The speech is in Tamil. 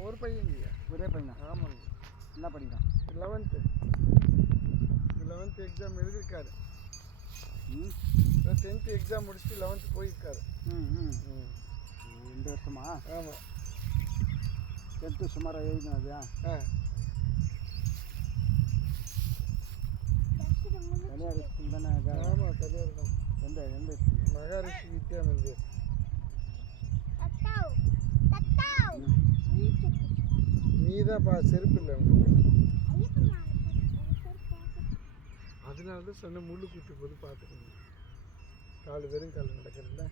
ஒரு பையன் ஒரே பையனா? ஆமாங்க. என்ன படிக்கிறான்? லெவன்த்து லெவன்த்து எக்ஸாம் எழுதியிருக்காரு. ம். டென்த்து எக்ஸாம் முடிச்சுட்டு லெவன்த்து போயிருக்காரு. ம் ம். ரெண்டு வருஷமா? ஆமாம் டென்த்து சுமாராக எழுதினது? ஆ. தனியார் ஸ்கூல் தானே ஆமாம் இருக்கும் எந்த எந்த மகாரிஷி வித்யானந்த் நீ தான் பா செருப்பு இல்லை அதனால தான் சொன்ன முள்ளு குத்தி போது பார்த்துக்கணும் கால் வெறும் கால் நடக்கிறதுல.